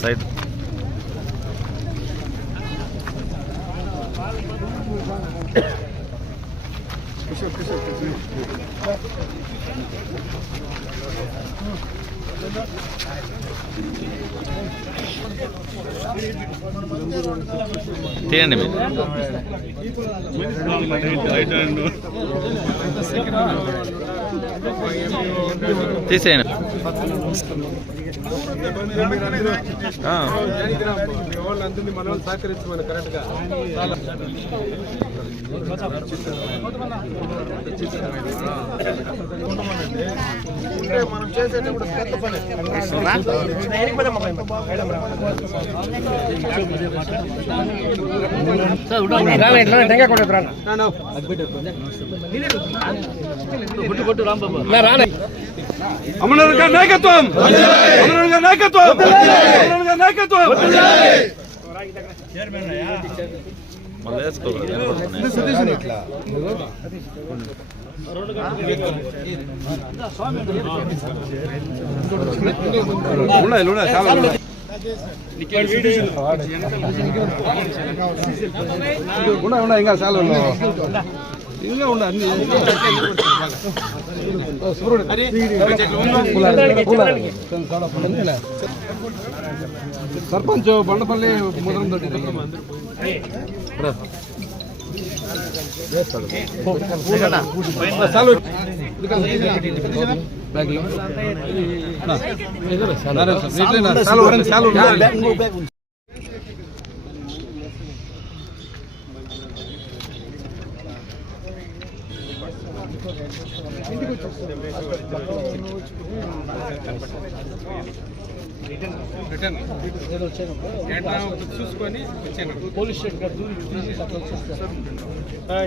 Side తీయండి మీరు తీసేయండి. సహకరించమని కరెక్ట్గా మనం చేసేటప్పుడు అమరన్ గారి నాయకత్వం, అమరన్ గారి నాయకత్వం, అమరన్ గారి నాయకత్వం. ఇంకా చాలా ఇంకా ఉండ అన్ని సర్పంచ్ బండపల్లి ముద్రం తోటి చూసుకొని పోలీస్ స్టేషన్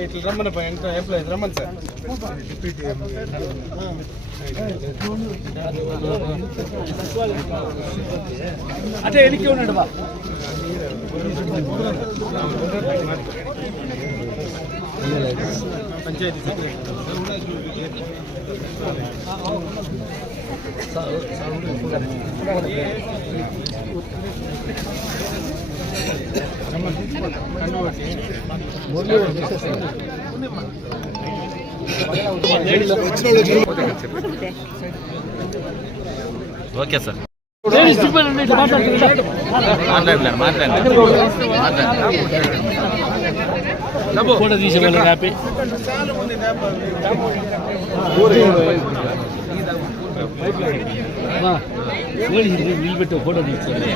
ఇట్లా రమ్మని ఎంప్లాయీస్ రమ్మని సార్. అదే ఎనికి ఉన్నాడు బా పంచాయతీ ఓకే సార్ మాట్లాడలేదు ఫోటో తీసేవాళ్ళు హ్యాపీ నిలబెట్టు ఫోటో తీసుకోండి.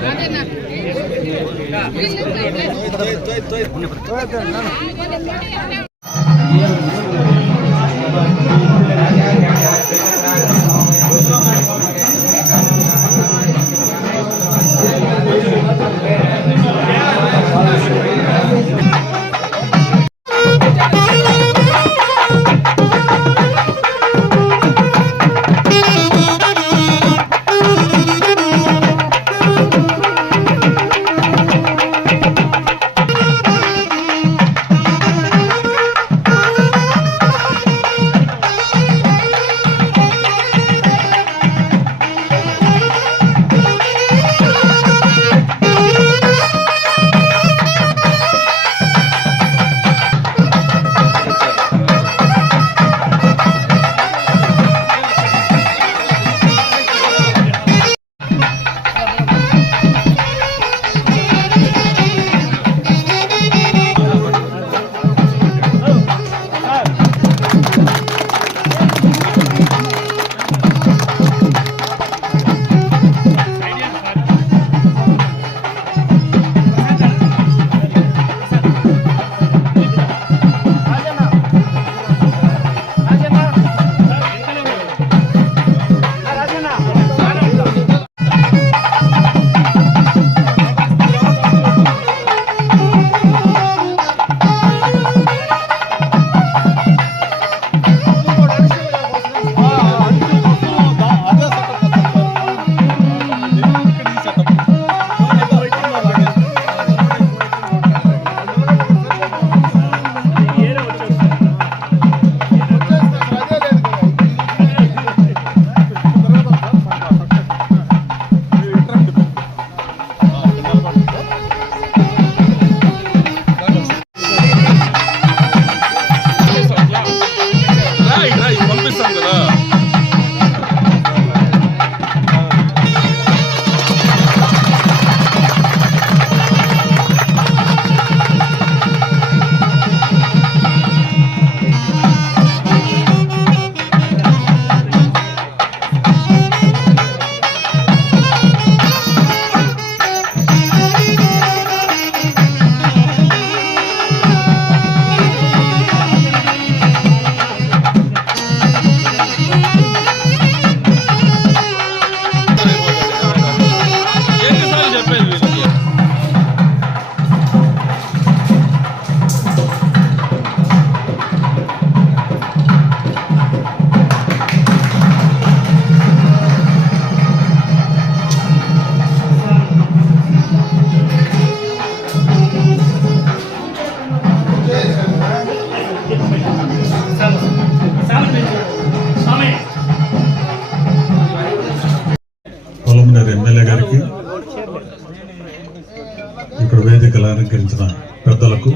ఇక్కడ వేదికలు అలంకరించిన పెద్దలకు,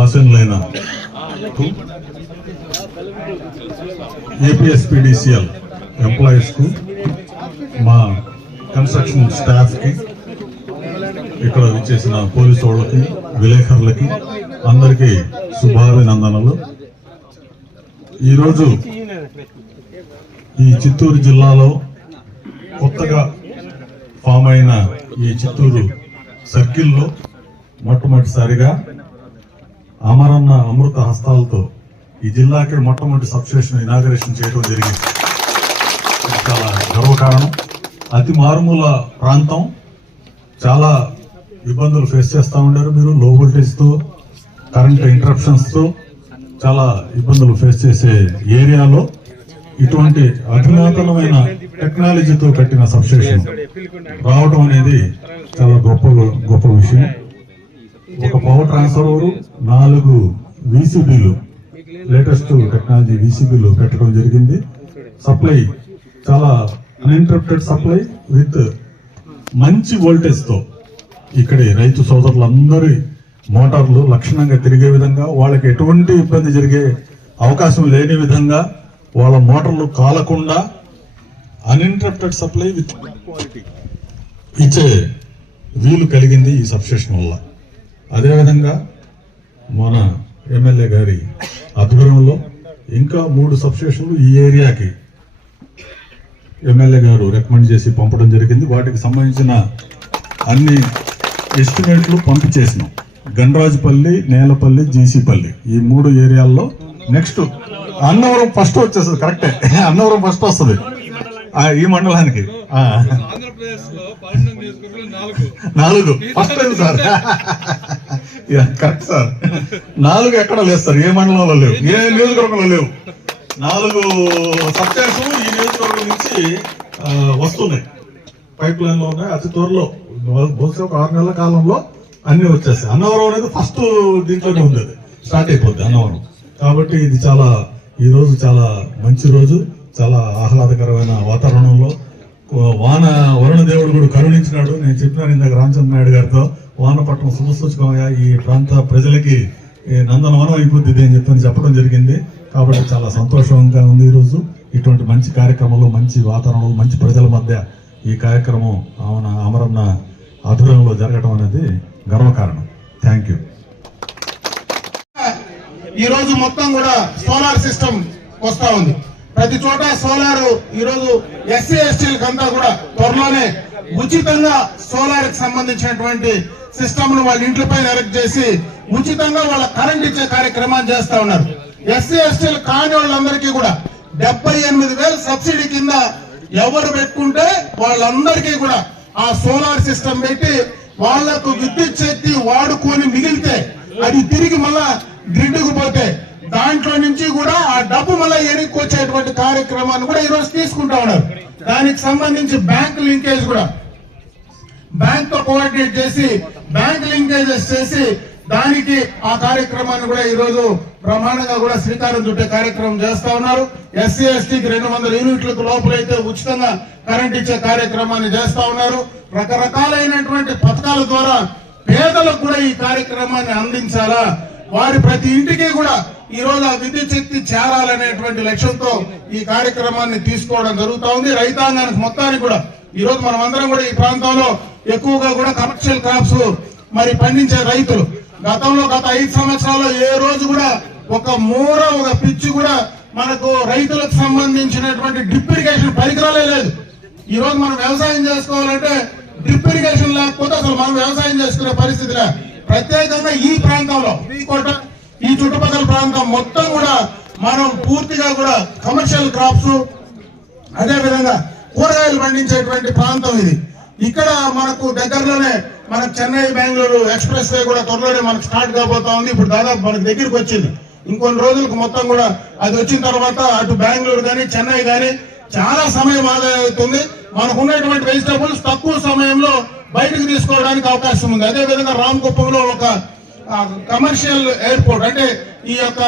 ఆశనులైన ఏపీఎస్పీడీసీఎల్ ఎంప్లాయీస్కు, మా కన్స్ట్రక్షన్ స్టాఫ్కి, ఇక్కడ విచ్చేసిన పోలీసు వాళ్ళకి, విలేకరులకి అందరికీ శుభాభినందనలు. ఈరోజు ఈ చిత్తూరు జిల్లాలో కొత్తగా ఫామ్ అయిన ఈ చిత్తూరు సర్కిల్లో మొట్టమొదటిసారిగా అమరన్న అమృత హస్తాలతో ఈ జిల్లాకి మొట్టమొదటి సబ్స్టేషన్ ఇనాగరేషన్ చేయడం జరిగింది. ఇది చాలా గర్వకారణం. అతి మారుమూల ప్రాంతం, చాలా ఇబ్బందులు ఫేస్ చేస్తూ ఉండారు. మీరు లో వోల్టేజ్తో, కరెంట్ ఇంటరప్షన్స్తో చాలా ఇబ్బందులు ఫేస్ చేసే ఏరియాలో ఇటువంటి అధునాతనమైన టెక్నాలజీతో కట్టిన సబ్స్టేషన్ రావడం అనేది చాలా గొప్ప విషయం. ఒక పవర్ ట్రాన్స్ఫార్మర్, 4 VCBలు, లేటెస్ట్ టెక్నాలజీ VCBలు పెట్టడం జరిగింది. సప్లై చాలా అన్ఇంటరప్టెడ్ సప్లై విత్ మంచి వోల్టేజ్ తో ఇక్కడి రైతు సోదరులందరి మోటార్లు లక్షణంగా తిరిగే విధంగా, వాళ్ళకి ఎటువంటి ఇబ్బంది జరిగే అవకాశం లేని విధంగా వాళ్ళ మోటార్లు కాలకుండా అన్ఇంటరప్టెడ్ సప్లై విత్ క్వాలిటీ ఇచ్చే వీలు కలిగింది ఈ సబ్స్టేషన్ వల్ల. అదేవిధంగా మన ఎమ్మెల్యే గారి ఆధ్వర్యంలో ఇంకా 3 సబ్స్టేషన్లు ఈ ఏరియాకి ఎమ్మెల్యే గారు రికమెండ్ చేసి పంపడం జరిగింది. వాటికి సంబంధించిన అన్ని ఎస్టిమేట్లు పంపించేసినాం. గణరాజుపల్లి, నేలపల్లి, జీసీపల్లి ఈ 3 ఏరియాల్లో. నెక్స్ట్ అన్నవరం ఫస్ట్ వచ్చేస్తుంది. కరెక్టే, అన్నవరం ఫస్ట్ వస్తుంది ఈ మండలానికి. 4 first time sir. Correct sir. 4 ఎక్కడ లేదు సార్, ఏ మండలంలో లేవు, ఏ నియోజకవర్గంలో లేవు. 4 సబ్స్టేషన్ ఈ నియోజకవర్గం నుంచి వస్తున్నాయి, పైప్ లైన్ లో ఉన్నాయి. అతి త్వరలో బహుశా ఒక 6 నెలల కాలంలో అన్ని వచ్చేస్తాయి. అన్నవరం అనేది ఫస్ట్ దీంట్లోనే ఉంది, అది స్టార్ట్ అయిపోద్ది అన్నవరం. కాబట్టి ఇది చాలా, ఈ రోజు చాలా మంచి రోజు, చాలా ఆహ్లాదకరమైన వాతావరణంలో వరుణ దేవుడు కూడా కరుణించినాడు. నేను చెప్పినాను ఇందాక రామచంద్ర నాయుడు గారితో, వానపట్నం శుభసూచకంగా ఈ ప్రాంత ప్రజలకి నందనవనం అయిపోద్ది అని చెప్పడం జరిగింది. కాబట్టి చాలా సంతోషంగా ఉంది ఈరోజు ఇటువంటి మంచి కార్యక్రమంలో, మంచి వాతావరణంలో, మంచి ప్రజల మధ్య ఈ కార్యక్రమం అమరన్న ఆధ్వర్యంలో జరగడం అనేది గర్వకారణం. Thank you. ఈ రోజు మొత్తం కూడా సోలార్ సిస్టమ్ వస్తా ఉంది. ప్రతి చోట సోలార్ ఈ రోజు ఎస్సీ ఎస్టీలకు అంతా కూడా త్వరలోనే ఉచితంగా సోలార్ కి సంబంధించినటువంటి సిస్టమ్ వాళ్ళ ఇంట్లో పైన ఎరెక్ట్ చేసి ఉచితంగా వాళ్ళ కరెంట్ ఇచ్చే కార్యక్రమాన్ని చేస్తా ఉన్నారు. ఎస్సీ ఎస్టీలు కాని వాళ్ళందరికీ కూడా 78,000 సబ్సిడీ కింద ఎవరు పెట్టుకుంటే వాళ్ళందరికీ కూడా ఆ సోలార్ సిస్టమ్ పెట్టి వాళ్లకు విద్యుత్ శక్తి వాడుకొని మిగిలితే అది తిరిగి మళ్ళా గ్రిడ్కు పోతే దాంట్లో నుంచి కూడా ఆ డబ్బు మళ్ళీ ఎరుక్కొచ్చేటువంటి కార్యక్రమాన్ని కూడా ఈ రోజు తీసుకుంటా ఉన్నారు. దానికి సంబంధించి బ్యాంక్ లింకేజ్ కూడా బ్యాంక్ తో కోఆర్డినేట్ చేసి బ్యాంక్ లింకేజెస్ చేసి దానికి ఆ కార్యక్రమాన్ని కూడా ఈ రోజు ప్రమాణంగా కూడా శ్రీకారం చుట్టే కార్యక్రమం చేస్తా ఉన్నారు. ఎస్సీ ఎస్టీకి 200 యూనిట్లకు లోపలైతే ఉచితంగా కరెంట్ ఇచ్చే కార్యక్రమాన్ని చేస్తా ఉన్నారు. రకరకాలైనటువంటి పథకాల ద్వారా పేదలకు కూడా ఈ కార్యక్రమాన్ని అందించాలా, వారి ప్రతి ఇంటికి కూడా ఈ రోజు ఆ విద్యుత్ శక్తి చేరాలనేటువంటి లక్ష్యంతో ఈ కార్యక్రమాన్ని తీసుకోవడం జరుగుతా ఉంది. రైతాంగానికి మొత్తానికి కూడా ఈ రోజు మనం అందరం కూడా ఈ ప్రాంతంలో ఎక్కువగా కూడా కమర్షియల్ క్రాప్స్ మరి పండించే రైతులు గతంలో గత 5 సంవత్సరాల్లో ఏ రోజు కూడా ఒక మూర ఒక పిచ్చి కూడా మనకు రైతులకు సంబంధించినటువంటి డ్రిప్ ఇరిగేషన్ పరికరాలే లేదు. ఈ రోజు మనం వ్యవసాయం చేసుకోవాలంటే డ్రిప్ ఇరిగేషన్ లేకపోతే అసలు మనం వ్యవసాయం చేసుకునే పరిస్థితి లేదు. ప్రత్యేకంగా ఈ ప్రాంతంలో ఈ చుట్టుపక్కల ప్రాంతం మొత్తం కూడా మనం పూర్తిగా కూడా కమర్షియల్ క్రాప్స్ అదే విధంగా కూరగాయలు పండించేటువంటి ప్రాంతం ఇది. ఇక్కడ మనకు దగ్గరలోనే మనకు చెన్నై బెంగళూరు ఎక్స్ప్రెస్ వే కూడా త్వరలోనే మనకు స్టార్ట్ కాబోతా ఉంది. ఇప్పుడు దాదాపు మనకు దగ్గరికి వచ్చింది. ఇంకొన్ని రోజులకు మొత్తం కూడా అది వచ్చిన తర్వాత అటు బెంగళూరు కానీ చెన్నై కానీ చాలా సమయం ఆదా అవుతుంది. మనకు ఉన్నటువంటి వెజిటబుల్స్ తక్కువ సమయంలో బయటకు తీసుకోవడానికి అవకాశం ఉంది. అదే విధంగా రామకుప్పంలో ఒక కమర్షియల్ ఎయిర్పోర్ట్, అంటే ఈ యొక్క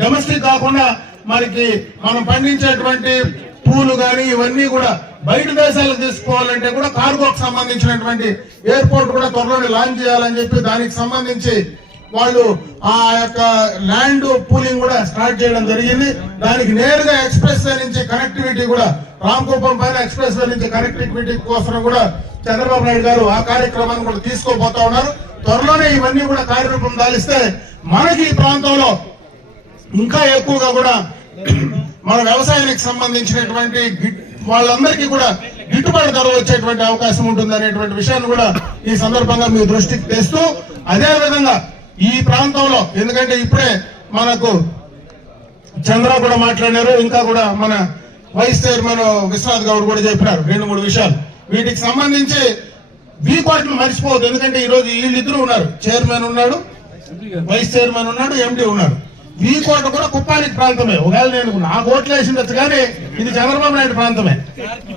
డొమెస్టిక్ కాకుండా మనకి మనం పండించేటువంటి పూలు కానీ ఇవన్నీ కూడా బయట దేశాలకు తీసుకోవాలంటే కూడా కార్గోకు సంబంధించినటువంటి ఎయిర్పోర్ట్ కూడా త్వరలోనే లాంచ్ చేయాలని చెప్పి దానికి సంబంధించి వాళ్ళు ఆ యొక్క ల్యాండ్ పూలింగ్ కూడా స్టార్ట్ చేయడం జరిగింది. దానికి నేరుగా ఎక్స్ప్రెస్ వే నుంచి కనెక్టివిటీ కూడా రామకుప్పం పైన ఎక్స్ప్రెస్ వే నుంచి కనెక్టివిటీ కోసం కూడా చంద్రబాబు నాయుడు గారు ఆ కార్యక్రమాన్ని కూడా తీసుకోబోతా ఉన్నారు. త్వరలోనే ఇవన్నీ కూడా కార్యరూపం దాలిస్తే మనకి ఈ ప్రాంతంలో ఇంకా ఎక్కువగా కూడా మన వ్యవసాయానికి సంబంధించినటువంటి వాళ్ళందరికీ కూడా గిట్టుబాటు ధర వచ్చేటువంటి అవకాశం ఉంటుంది అనేటువంటి విషయాన్ని కూడా ఈ సందర్భంగా మీ దృష్టికి తెస్తూ, అదే విధంగా ఈ ప్రాంతంలో ఎందుకంటే ఇప్పుడే మనకు చంద్ర కూడా మాట్లాడారు, ఇంకా కూడా మన వైస్ చైర్మన్ విశ్వనాథ్ గౌడ్ కూడా చెప్పినారు 2-3 విషయాలు. వీటికి సంబంధించి వీకోట్ను మర్చిపోవద్దు. ఎందుకంటే ఈ రోజు వీళ్ళిద్దరు ఉన్నారు, చైర్మన్ ఉన్నాడు, వైస్ చైర్మన్ ఉన్నాడు, ఎండి ఉన్నాడు. వీకోట కూడా కుప్పానికి ప్రాంతమే. ఒకవేళ నేను నాకు ఓట్లు వేసిండొచ్చు కానీ ఇది చంద్రబాబు నాయుడు ప్రాంతమే.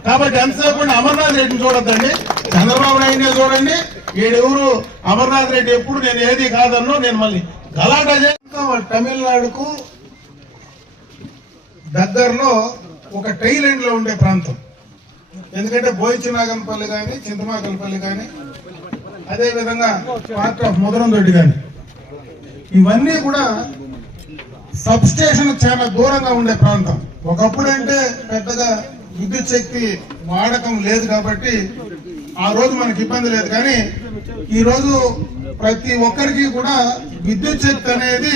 కాబట్టి ఎంతసేపు అమర్నాథ్ రెడ్డిని చూడొద్దండి, చంద్రబాబు నాయుడిని చూడండి. ఈడెవరు అమర్నాథ్ రెడ్డి ఎప్పుడు నేను ఏది కాదన్ను నేను మళ్ళీ గలాటా చేస్తా. తమిళనాడుకు దగ్గరలో ఒక టైలాండ్ లో ఉండే ప్రాంతం. ఎందుకంటే బోయిచినాగంపల్లి కానీ చింతమాకలపల్లి కానీ అదే విధంగా పార్ట్ ఆఫ్ ముదరందొడ్డి కానీ ఇవన్నీ కూడా సబ్ స్టేషన్ చాలా దూరంగా ఉండే ప్రాంతం. ఒకప్పుడు అంటే పెద్దగా విద్యుత్ శక్తి వాడకం లేదు కాబట్టి ఆ రోజు మనకి ఇబ్బంది లేదు. కానీ ఈ రోజు ప్రతి ఒక్కరికి కూడా విద్యుత్ శక్తి అనేది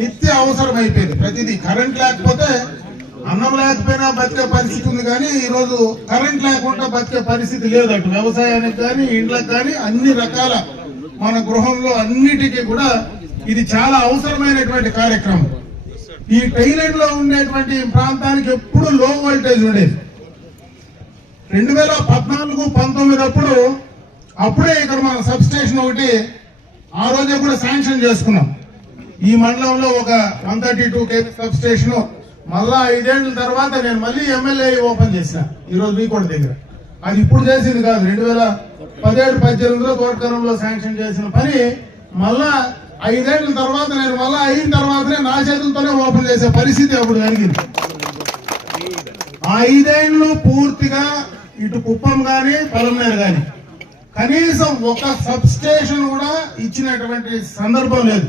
నిత్య అవసరం అయిపోయింది. ప్రతిదీ కరెంట్ లేకపోతే అన్నం లేకపోయినా బతికే పరిస్థితి ఉంది, కానీ ఈ రోజు కరెంట్ లేకుండా బతికే పరిస్థితి లేదు. అటు వ్యవసాయానికి కానీ ఇండ్లకు కానీ అన్ని రకాల మన గృహంలో అన్నిటికీ కూడా ఇది చాలా అవసరమైనటువంటి కార్యక్రమం. ఈ టైలాండ్ లో ఉండేటువంటి ప్రాంతానికి ఎప్పుడు లో వోల్టేజ్ ఉండేది. 2014-19 అప్పుడే ఇక్కడ మన సబ్ స్టేషన్ ఒకటి ఆ రోజే కూడా శాంక్షన్ చేసుకున్నాం. ఈ మండలంలో ఒక 132 kV సబ్ స్టేషన్. మళ్ళా 5 ఏళ్ల తర్వాత నేను మళ్ళీ ఎమ్మెల్యే ఓపెన్ చేసిన ఈరోజు వీకోట దగ్గర. అది ఇప్పుడు చేసింది కాదు, 2017-18లో తోటకరంలో శాంక్షన్ చేసిన పని మళ్ళా 5 ఏళ్ల తర్వాత నేను మళ్ళా అయిన తర్వాతనే నా చేతులతోనే ఓపెన్ చేసే పరిస్థితి అప్పుడు కలిగింది. ఆ 5 ఏళ్లు పూర్తిగా ఇటు కుప్పం గాని పొలంనేరు గాని కనీసం ఒక సబ్ స్టేషన్ కూడా ఇచ్చినటువంటి సందర్భం లేదు.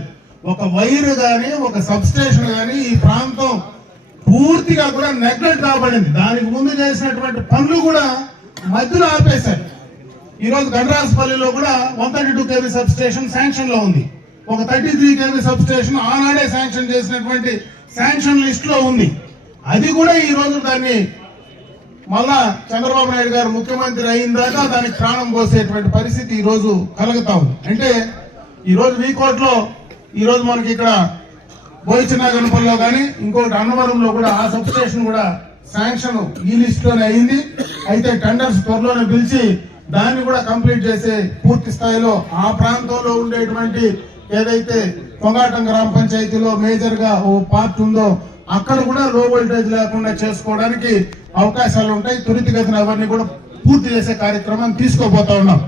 ఒక వైర్ గాని ఒక సబ్ స్టేషన్ గాని ఈ ప్రాంతం పూర్తిగా కూడా నెగ్లెక్ట్ కాబడింది. దానికి ముందు చేసినటువంటి పనులు కూడా మధ్యలో ఆపేశారు. ఈ రోజు గండ్రాజపల్లిలో కూడా 132 kV సబ్ స్టేషన్ శాంక్షన్ లో ఉంది. ఒక 33 kV సబ్ స్టేషన్ ఆనాడే శాంక్షన్ చేసినటువంటి శాంక్షన్ లిస్ట్ లో ఉంది. అది కూడా ఈ రోజు దాన్ని మళ్ళా చంద్రబాబు నాయుడు గారు ముఖ్యమంత్రి అయిన దాకా దానికి ప్రాణం పోసేటువంటి పరిస్థితి ఈ రోజు కలుగుతా ఉంది. అంటే ఈ రోజు వీకోట్లో ఈ రోజు మనకి ఇక్కడ బోయిచినాగనపల్లిలో కానీ ఇంకోటి అన్నవరంలో కూడా ఆ సబ్ స్టేషన్ కూడా శాంక్షన్ ఈ లిస్ట్ లోనే అయింది. అయితే టెండర్స్ త్వరలోనే పిలిచి దాన్ని కూడా కంప్లీట్ చేసే పూర్తి స్థాయిలో ఆ ప్రాంతంలో ఉండేటువంటి ఏదైతే కొంగాటం గ్రామ పంచాయతీలో మేజర్ గా ఓ పార్ట్ ఉందో అక్కడ కూడా లో వోల్టేజ్ లేకుండా చేసుకోవడానికి అవకాశాలు ఉంటాయి. త్వరితగతిన అవన్నీ కూడా పూర్తి చేసే కార్యక్రమం తీసుకోబోతా ఉన్నాం.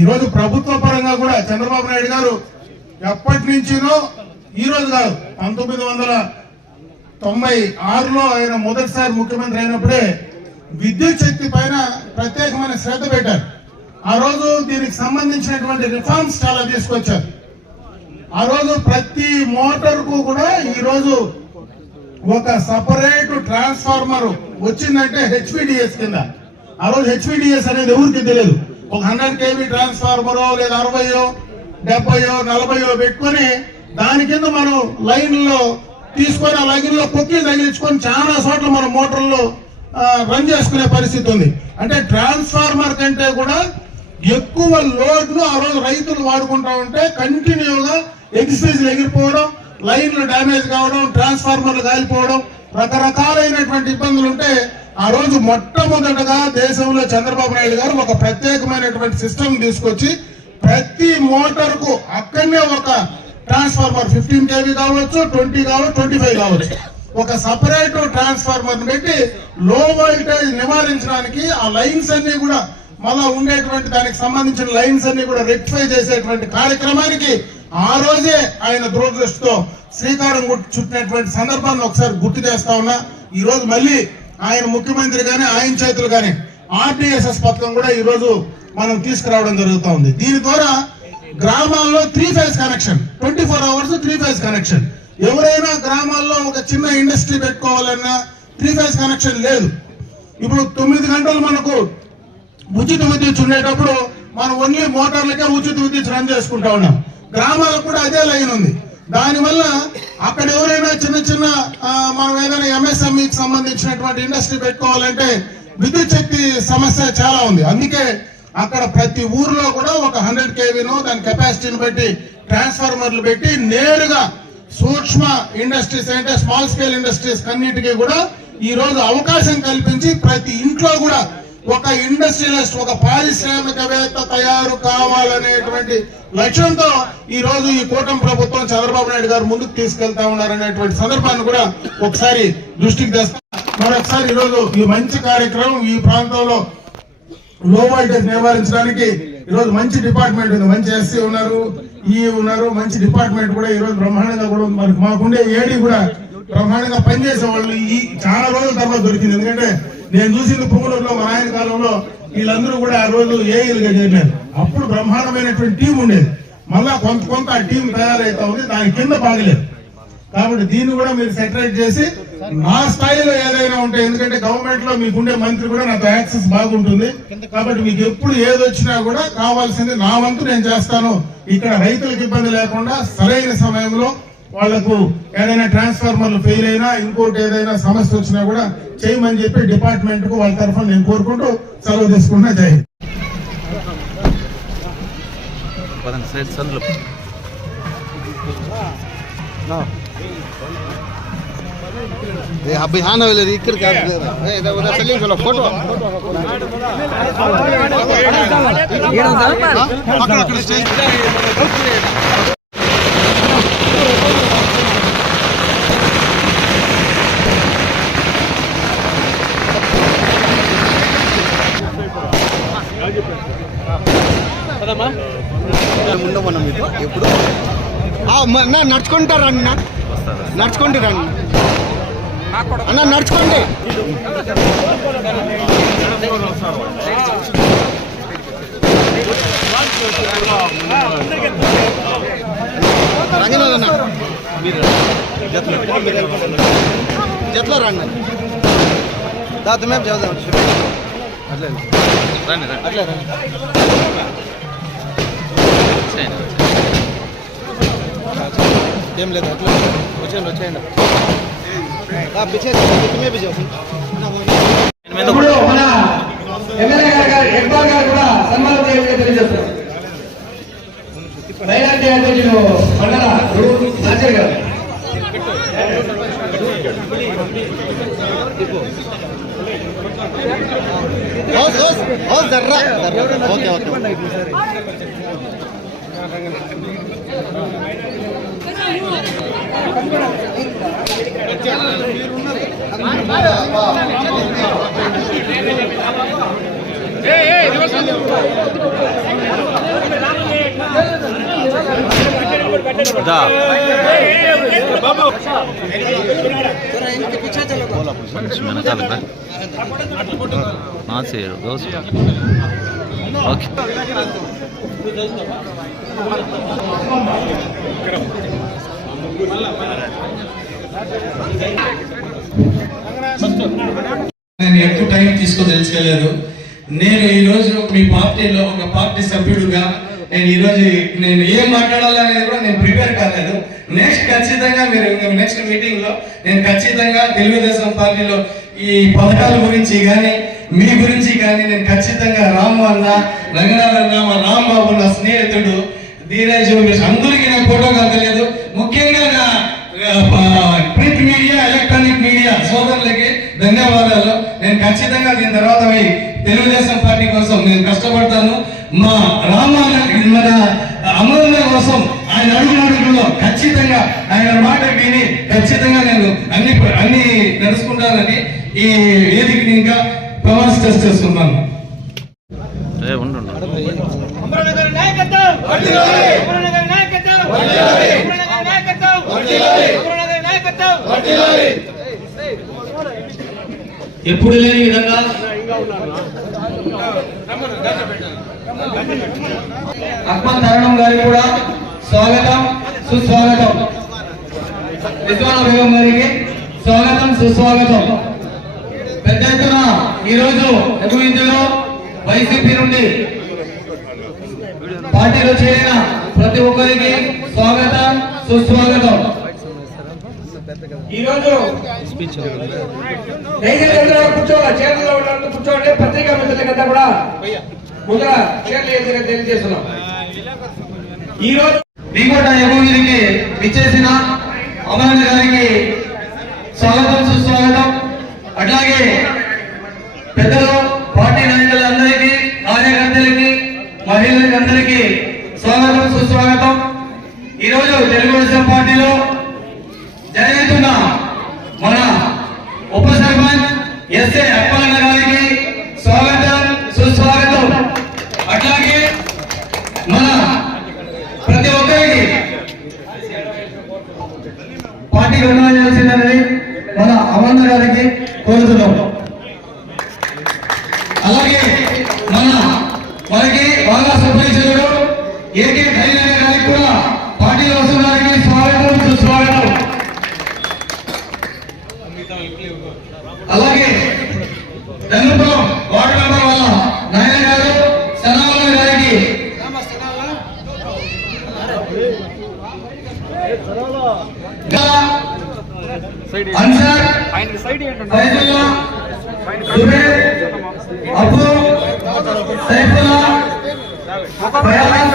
ఈ రోజు ప్రభుత్వ పరంగా కూడా చంద్రబాబు నాయుడు గారు ఎప్పటి నుంచినో ఈ రోజు కాదు 1996లో ఆయన మొదటిసారి ముఖ్యమంత్రి అయినప్పుడే విద్యుత్ శక్తి పైన ప్రత్యేకమైన శ్రద్ధ పెట్టారు. ఆ రోజు దీనికి సంబంధించినటువంటి రిఫార్మ్స్ చాలా తీసుకొచ్చారు. ఆ రోజు ప్రతి మోటార్ కు కూడా ఈ రోజు ఒక సపరేట్ ట్రాన్స్ఫార్మర్ వచ్చిందంటే హెచ్పిడిఎస్ కింద. ఆ రోజు హెచ్పిడిఎస్ అనేది ఎవరికి తెలియదు. ఒక 100 kV ట్రాన్స్ఫార్మర్ లేదా 60, 70, 40 పెట్టుకొని దాని కింద మనం లైన్లో తీసుకొని ఆ లైన్ లో కొక్కిలు తగిలించుకొని చాలా చోట్ల మనం మోటార్లు రన్ చేసుకునే పరిస్థితి ఉంది. అంటే ట్రాన్స్ఫార్మర్ కంటే కూడా ఎక్కువ లోడ్ ను ఆ రోజు రైతులు వాడుకుంటా ఉంటే కంటిన్యూగా ఎగ్జిస్టేషన్ ఎగిరిపోవడం, లైన్లు డ్యామేజ్ కావడం, ట్రాన్స్ఫార్మర్లు కాలిపోవడం, రకరకాలైనటువంటి ఇబ్బందులు ఉంటే ఆ రోజు మొట్టమొదటగా దేశంలో చంద్రబాబు నాయుడు గారు ఒక ప్రత్యేకమైనటువంటి సిస్టమ్ తీసుకొచ్చి ప్రతి మోటార్ కు అక్కడనే ఒక ట్రాన్స్ఫార్మర్ 15 kV కావచ్చు, 20 కావచ్చు, 25 కావచ్చు, ఒక సపరేట్ ట్రాన్స్ఫార్మర్ పెట్టి లో వోల్టేజ్ నివారించడానికి ఆ లైన్స్ అన్ని కూడా మళ్ళా ఉండేటువంటి దానికి సంబంధించిన లైన్స్ అన్ని కూడా రెక్టిఫై చేసేటువంటి కార్యక్రమానికి ఆ రోజే ఆయన దురదృష్టితో శ్రీకారం చుట్టినటువంటి సందర్భాన్ని ఒకసారి గుర్తు చేస్తా ఉన్నా. ఈ రోజు మళ్ళీ ఆయన ముఖ్యమంత్రి కానీ ఆయన చేతులు కానీ RDSS పథకం కూడా ఈ రోజు మనం తీసుకురావడం జరుగుతూ ఉంది. దీని ద్వారా గ్రామాల్లో 3 phase connection, 24 hours 3 phase connection. ఎవరైనా గ్రామాల్లో ఒక చిన్న ఇండస్ట్రీ పెట్టుకోవాలన్నా 3 ఫేజ్ కనెక్షన్ లేదు. ఇప్పుడు 9 గంటలు మనకు ఉచిత విద్యుత్ ఉండేటప్పుడు మనం ఓన్లీ మోటార్లకే ఉచిత విద్యుత్ రన్ చేసుకుంటా ఉన్నాం. గ్రామాలకు కూడా అదే లైన్ ఉంది. దానివల్ల అక్కడ ఎవరైనా చిన్న మనం ఏదైనా MSMEకి సంబంధించినటువంటి ఇండస్ట్రీ పెట్టుకోవాలంటే విద్యుత్ శక్తి సమస్య చాలా ఉంది. అందుకే అక్కడ ప్రతి ఊర్లో కూడా ఒక 100 kVను దాని కెపాసిటీని బట్టి ట్రాన్స్ఫార్మర్లు పెట్టి నేరుగా సూక్ష్మ ఇండస్ట్రీస్ అంటే స్మాల్ స్కేల్ ఇండస్ట్రీస్ అన్నిటికీ కూడా ఈ రోజు అవకాశం కల్పించి ప్రతి ఇంట్లో కూడా ఒక ఇండస్ట్రియలిస్ట్, ఒక పారిశ్రామికవేత్త తయారు కావాలనేటువంటి లక్ష్యంతో ఈ రోజు ఈ కూటమి ప్రభుత్వం చంద్రబాబు నాయుడు గారు ముందుకు తీసుకెళ్తా ఉన్నారనేటువంటి సందర్భాన్ని కూడా ఒకసారి దృష్టికి తెస్తా. మరొకసారి ఈ రోజు ఈ మంచి కార్యక్రమం ఈ ప్రాంతంలో లో వోల్టేజ్ నివారించడానికి ఈ రోజు మంచి డిపార్ట్మెంట్ ఉంది, మంచి SC ఉన్నారు, ఉన్నారు, మంచి డిపార్ట్మెంట్ కూడా ఈ రోజు బ్రహ్మాండంగా కూడా మరి మాకుండే ఏడీ కూడా బ్రహ్మాండంగా పనిచేసే వాళ్ళు ఈ చాలా రోజుల తర్వాత దొరికింది. ఎందుకంటే నేను చూసింది పుంగనూరులో మా ఆయన కాలంలో వీళ్ళందరూ కూడా ఆ రోజు ఏఈలుగా చేరినారు. అప్పుడు బ్రహ్మాండమైనటువంటి టీం ఉండేది. మళ్ళా కొంత ఆ టీం తయారైతా ఉంది, దాని కింద బాగలేదు. కాబట్టి దీన్ని కూడా మీరు సెటరేట్ చేసి నా స్థాయిలో ఏదైనా ఉంటే, ఎందుకంటే గవర్నమెంట్ లో మీకుండే మంత్రి కూడా నాతో యాక్సెస్ బాగుంటుంది. కాబట్టి మీకు ఎప్పుడు ఏది వచ్చినా కూడా కావాల్సింది నా వంతు నేను చేస్తాను. ఇక్కడ రైతులకు ఇబ్బంది లేకుండా సరైన సమయంలో వాళ్లకు ఏదైనా ట్రాన్స్ఫార్మర్లు ఫెయిల్ అయినా ఇంకోటి ఏదైనా సమస్య వచ్చినా కూడా చేయమని చెప్పి డిపార్ట్మెంట్ కు వాళ్ళ తరఫున నేను కోరుకుంటూ సెలవు తీసుకున్నా. జై హింద్. अभी हाँ इक्कड़ फोटो ఉండమన్నా మీకు ఎప్పుడు నడుచుకుంటారు అన్న, నడుచుకుంటే రండి అన్న, నడుచుకోండి. రంగనాథ్ అన్న జట్లో రండి. దాత మేము చదువుదాం. అట్లే అట్లే రండి. ఏం లేదు, అట్లా వచ్చేయండి వచ్చేయండి. ఇప్పుడు మన ఎమ్మెల్యే గారు ఇక్బాల్ గారు కూడా సన్మానం చేయాలని తెలియజేస్తారు. మైనార్టీ అధ్యక్షులు మండల నాచర్ గారు. Okay okay. నేను ఎక్కువ టైం తీసుకొని తెలుసుకోలేదు. నేను ఈ రోజు మీ పార్టీలో ఒక పార్టీ సభ్యుడుగా నేను ఏం మాట్లాడాలనేది కూడా నేను ప్రిపేర్ కాలేదు. నెక్స్ట్ ఖచ్చితంగా మీరు నెక్స్ట్ మీటింగ్ లో నేను ఖచ్చితంగా తెలుగుదేశం పార్టీలో ఈ పథకాల గురించి కానీ మీ గురించి కానీ నేను ఖచ్చితంగా రాము అన్న, రంగనాథ్ అన్న, మా రాంబాబు నా స్నేహితుడు, ధీరజ్, అందరికీ నేను ఫోటో కాగలేదు. ముఖ్యంగా నా ప్రింట్ మీడియా, ఎలక్ట్రానిక్ మీడియా సోదరులకి ధన్యవాదాలు. నేను ఖచ్చితంగా దీని తర్వాత తెలుగుదేశం పార్టీ కోసం నేను కష్టపడతాను. మా రామన్న మన అమరన్న కోసం ఆయన అడుగులో ఖచ్చితంగా ఆయన మాట విని ఖచ్చితంగా నేను అన్ని నడుచుకుంటానని ఈ వేదికని ఇంకా ప్రమాణ చేస్తున్నాను. ఎప్పుడు లేని విధంగా అక్మల్ తరుణం గారికి కూడా స్వాగతం సుస్వాగతం. రిజ్వానా బేగం గారికి స్వాగతం సుస్వాగతం. పెద్ద ఎత్తున ఈరోజు ఎగువిందులో వైసీపీ నుండి పార్టీలో చేరిన ప్రతి ఒక్కరికి స్వాగతం సుస్వాగతం. ఈరోజు కూర్చోవాలి, చైర్లో ఉన్నట్టు కూర్చోండి. పత్రికా మిత్రులకంతా కూడా ముందర చైర్లు వేసి తెలియజేస్తున్నాం. ఈ రోజు మీకోట ఎగువీరికి విచ్చేసిన అమరన్న గారికి స్వాగతం సుస్వాగతం. అట్లాగే పెద్దలు పార్టీ నాయకులందరికీ, కార్యకర్తలకి, మహిళలందరికీ స్వాగతం సుస్వాగతం. ఈరోజు తెలుగుదేశం పార్టీలో జరుగుతున్న మన ఉప సర్పంచ్ ఎస్ఏ అప్పలన్న గారికి స్వాగతం సుస్వాగతం. అట్లాగే మన ప్రతి ఒక్కరికి పార్టీ రుణాలు చేయాల్సిందని మన అమరన్న గారికి కోరుతున్నాం. అలాగే మనకి బాగా సుపరిచితుడు ఏకే ఖైరయ్య గారికి కూడా పార్టీలో వస్తున్న స్వాగతం సుస్వాగతం. అలాగే రంగపురం వార్డు మెంబర్ వల్ల నాయన గారు సనావల్ల గారికి అన్సార్ ఫైజుల్లా జుబేర్ అబు సైఫుల్లా ఫయాజ్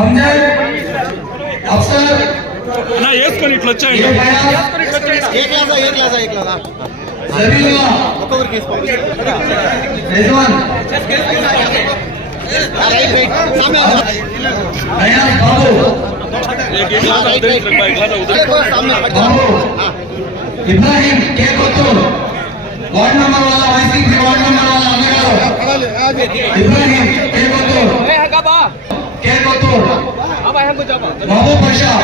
అమ్జద్ అఫ్సర్ వేసుకొని ఇట్లా వచ్చాయండి. ఏ క్లాసా జబీలుల్లా ఒక్కొక్కరికి రిజ్వాన్ నయాజ్ బాబు బాబు ఇబ్రాహిం కే కొత్తూరు వార్డు మెంబర్ వల్ల వైసీపీ వార్డు మెంబర్ వల్ల అన్నగారు ఇబ్రాహిం కే కొత్తూరు బాబు పషా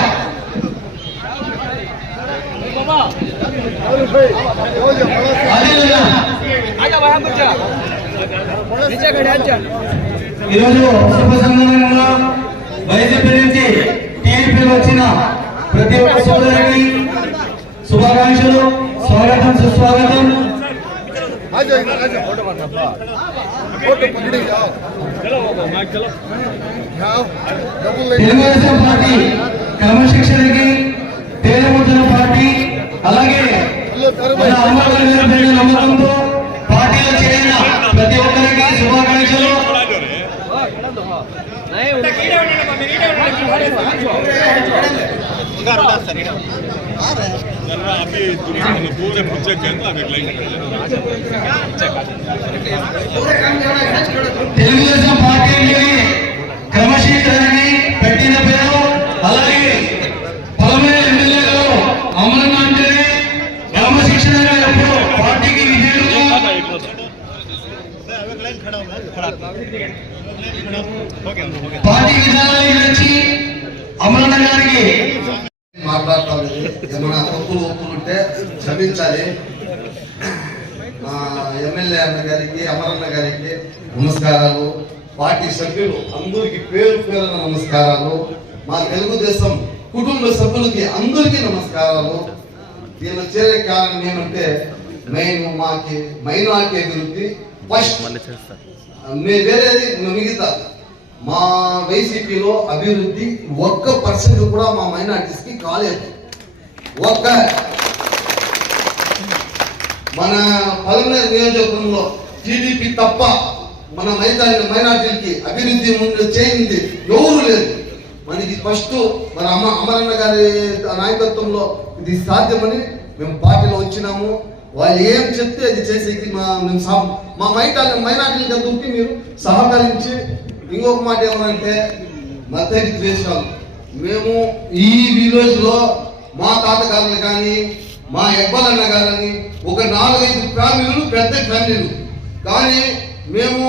ఈరోజు శుభ సందర్భంగా వైసీపీ నుంచి టీడీపీలో వచ్చిన ప్రతి ఒక్క సోదరుడికి శుభాకాంక్షలు, స్వాగతం సుస్వాగతం. తెలుగుదేశం పార్టీ క్రమశిక్షణకి తేలిపోతున్న పార్టీ. అలాగే మన అమరవీరుల పైన నమ్మకంతో పార్టీలో చేరిన ప్రతి ఒక్కరికి శుభాకాంక్షలు. తెలుగుదేశం పార్టీకి క్రమశిక్షణని పెట్టిన పేరు. అలాగే పలమనే ఎమ్మెల్యే గారు అమరన్న అంటేనే క్రమశిక్షణగా ఎప్పుడు పార్టీకి విజయులుగా పార్టీ విధానాన్ని నచ్చి అమరన్న గారికి మాట్లాడతాం. ఏమైనా తప్పులు ఉంటే క్షమించాలి. ఎమ్మెల్యే అన్న గారికి, అమరన్న గారికి నమస్కారాలు. పార్టీ సభ్యులు అందరికి పేరు పేరున నమస్కారాలు. మా తెలుగుదేశం కుటుంబ సభ్యులకి అందరికీ నమస్కారాలు. దీనిలో చేరే కారణం ఏమంటే మాకి మైనార్టీ అభివృద్ధి ఫస్ట్, వేరేది మిగతా మా వైసీపీలో అభివృద్ధి 1% కూడా మా మైనార్టీస్ కి కాలేదు. మన పలమనేరు నియోజకవర్గంలో టీడీపీ తప్ప మన మైనార్టీలకి అభివృద్ధి ముందు చేయింది ఎవరు లేదు. మనకి ఫస్ట్ మన అమరన్న గారి నాయకత్వంలో ఇది సాధ్యమని మేము పార్టీలో వచ్చినాము. వాళ్ళు ఏం చెప్తే అది చేసేకి మా మైనార్టీలకి అందరికి మీరు సహకరించి. ఇంకొక మాట ఏమంటే మత ద్వేషాలు. మేము ఈ విలేజ్ లో మా తాతగారులు కానీ, మా ఎవ్వలన్న గారని ఒక 4-5 ఫ్యామిలీలు, పెద్ద ఫ్యామిలీలు. కానీ మేము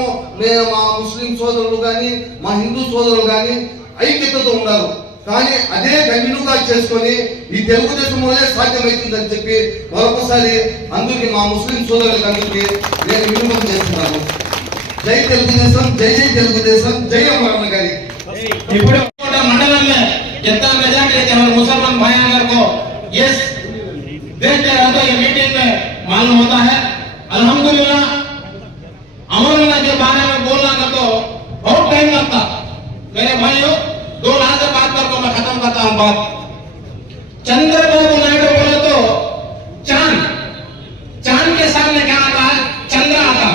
మా ముస్లిం సోదరులు కానీ, మా హిందూ సోదరులు కానీ ఐక్యతతో ఉన్నారు. కానీ అదే కంటిన్యూగా చేసుకొని ఈ తెలుగుదేశంలోనే సాధ్యమవుతుందని చెప్పి మరొకసారి అందరికీ మా ముస్లిం సోదరులకు అందరికీ నేను విన్నపం చేస్తున్నాను. జై తెలుగుదేశం, జై జై తెలుగుదేశం, జై अमर गारी। ఇప్పుడు मंडल में जितना मेजॉरिटी है हमारे मुसलमान भाई को ये देखते रहते ये मीटिंग में मालूम होता है। अल्हम्दुलिल्लाह अमरनाथ के बारे में बोलना का तो बहुत टाइम लगता। मेरे भाइयों 2 लाख से बात करके मैं खत्म करता हूँ बात। चंद्रबाबू नायडू बोले तो चांद के सामने क्या आता है? चंद्र आता।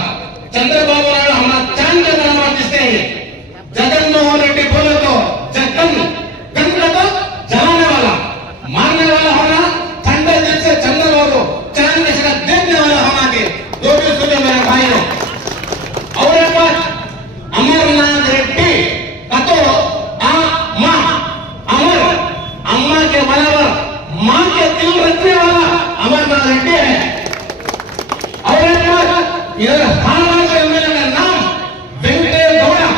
चंद्रबाबू नायडू हमारा चांद के बराबर दिखते हैं। जगनमोहन रेड्डी बोले तो जगन तो जलाने वाला मारने वाला होना, ठंडे दिल से चंद्रबाबू चांद के साथ देखने वाला होना के दो भी सुने मेरे भाइयों। और एक बात अमरनाथ रेड्डी का तो माँ अमर अम्मा के बराबर माँ के दिल रखने वाला अमरनाथ रेड्डी है। और एक बात इधर हाल के एमएलए का नाम वेंकटेश गौड़ा।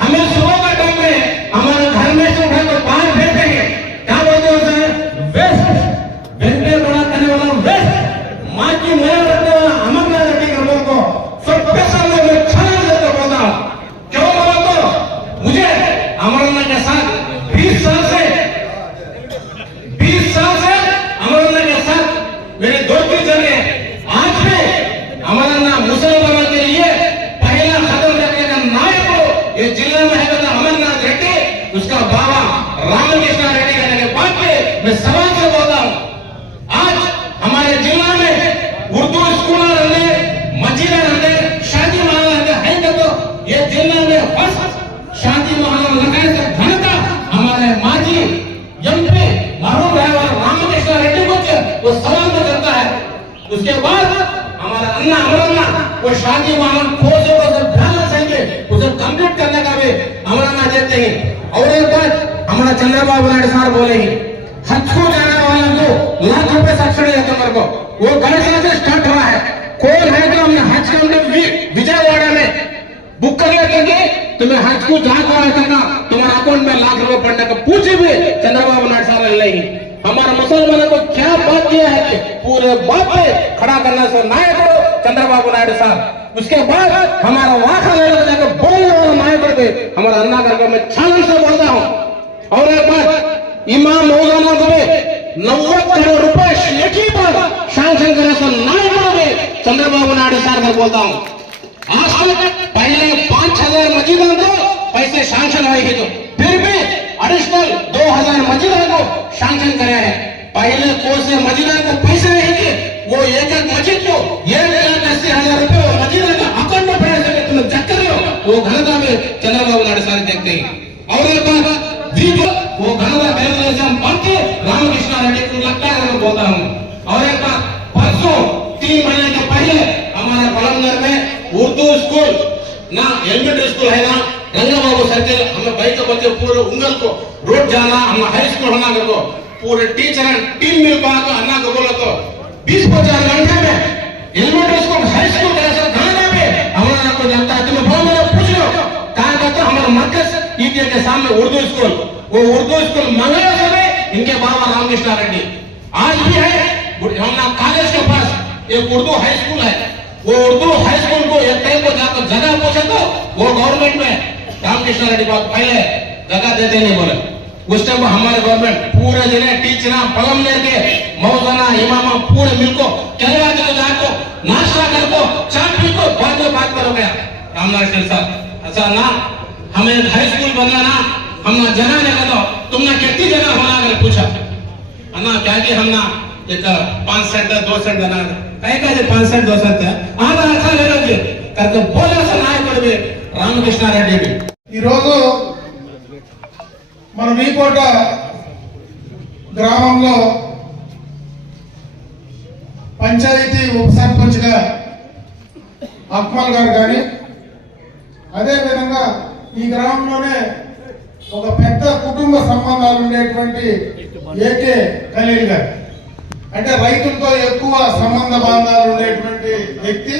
हमें सुबह का टाइम में हमारे घर में से उठा कर बाहर फेंकेंगे, क्या बोलते हैं उसे? वेस्ट। वेंकटेश गौड़ा करने वाला वेस्ट, माँ की मया रखने वाला अमरनाथ रेड्डी के लोगों को स्पेशल में खाना देते बोलता। क्यों बोला तो मुझे अमरनाथ के साथ 20 साल से अमरनाथ के साथ मेरे दोस्ती चले। आज भी अमरनाथ मुसलमानों के लिए पहला कदम रखने का नायक हो ये जिला में है अमरनाथ रेड्डी, उसका बाबा रामकृष्ण रेड्डी कहने के बाद मैं सवाल से बोलता हूँ। आज हमारे जिला में उर्दू स्कूल रहते, मस्जिद रहते, शादी महल रहते हैं तो ये जिला में फर्स्ट शादी महल लगाए से घनता हमारे माजी एमपी मरहूम ड्राइवर रामकृष्ण रेड्डी को वो सवाल में करता है। उसके बाद हमारा अन्ना अमरनाथ वो शादी महल खोजे ध्यान चाहिए उसे कंप्लीट करने का भी अमरनाथ देते हैं। और एक बात हमारा चंद्रबाबू नायडू साहब बोले हज को जाने वालों को लाख रुपए सब्सिडी देते मेरे को। वो गणेश से स्टार्ट हुआ है। कौन है तो हमने हज का विजयवाड़ा में बुक कर लेते हैं, तुम्हें हज को जाकर आएगा तुम्हारे अकाउंट में लाख रुपए पड़ने का पूछे भी चंद्रबाबू नायडू साहब नहीं। हमारा मुसलमानों को क्या बात किया है कि पूरे बात पे खड़ा करना से नायक हो चंद्रबाबू नायडू साहब। उसके बाद हमारा वाखा जाकर बोलने वाला नायक पे हमारा अन्ना करके मैं छालन से बोलता हूँ। और एक बात इमाम मौलाना को 90 करोड़ रुपए एक ही बार सैंक्शन करने से नायक में चंद्रबाबू नायडू साहब को बोलता हूँ। आज तक पहले 5000 मस्जिदों को पैसे सैंक्शन हुए हैं, तो फिर भी एडिशनल 2000 मस्जिदों को सैंक्शन करे हैं। पहले कोई से मस्जिदों को पैसे नहीं थे, वो एक मस्जिद को 1,80,000 रुपए मस्जिद का अकाउंट में पैसे तुम चेक कर लो, वो घनता में चंद्रबाबू नायडू साहब देखते हैं। और एक बात वो घनता तेलुगुदेशम पार्टी रामकृष्ण रेड्डी को लगता है मैं बोलता हूँ। और एक बात परसों 3 महीने के पहले हमारे पलमनगर में उर्दू स्कूल ना एलिमेंट्री स्कूल है ना गंगा बाबू सर्किल हमें भाई के बच्चे पूरे उंगल को रोड जाना हम हाई स्कूल होना को पूरे टीचर टीम मिल पा तो अन्ना को बोला तो 20-50 घंटे में एलिमेंट्री स्कूल हाई स्कूल कैसे गाना पे हमारा को जानता है। तुम्हें बहुत मेरा पूछ लो कहा कहते हमारे मरकज ईटीए के सामने उर्दू स्कूल, वो उर्दू स्कूल मंगला से इनके बाबा रामकृष्ण रेड्डी आज भी है। हमना कॉलेज के पास एक उर्दू हाई स्कूल है, वो उर्दू हाई स्कूल को एक टाइम को जाकर जगह पूछे तो वो गवर्नमेंट में रामकृष्ण रेड्डी बात पहले जगह देते नहीं बोले। उस टाइम हमारे गवर्नमेंट पूरे जिले टीचर पलम लेके मौलाना इमामा पूरे मिलको कहवा के जाको नाश्ता करको चाय पीको बाद में बात करो गया रामनाथ साहब अच्छा ना हमें हाई स्कूल बनना ना हमने जगह नहीं करो तुमने कितनी जगह बना कर पूछा अन्ना क्या कि हमने एक 5 सेंट 2 सेंट बना कहीं का 5 सेंट 2 सेंट आधा अच्छा ले लो करके बोले से नायक रामकृष्ण रेड्डी भी ఈ రోజు మన మీకోట గ్రామంలో పంచాయతీ ఉప సర్పంచ్గా అక్మల్ గారు కానీ అదేవిధంగా ఈ గ్రామంలోనే ఒక పెద్ద కుటుంబ సంబంధాలు ఉండేటువంటి ఏకే ఖలీల్ గారు అంటే రైతులతో ఎక్కువ సంబంధ బాంధాలు ఉండేటువంటి వ్యక్తి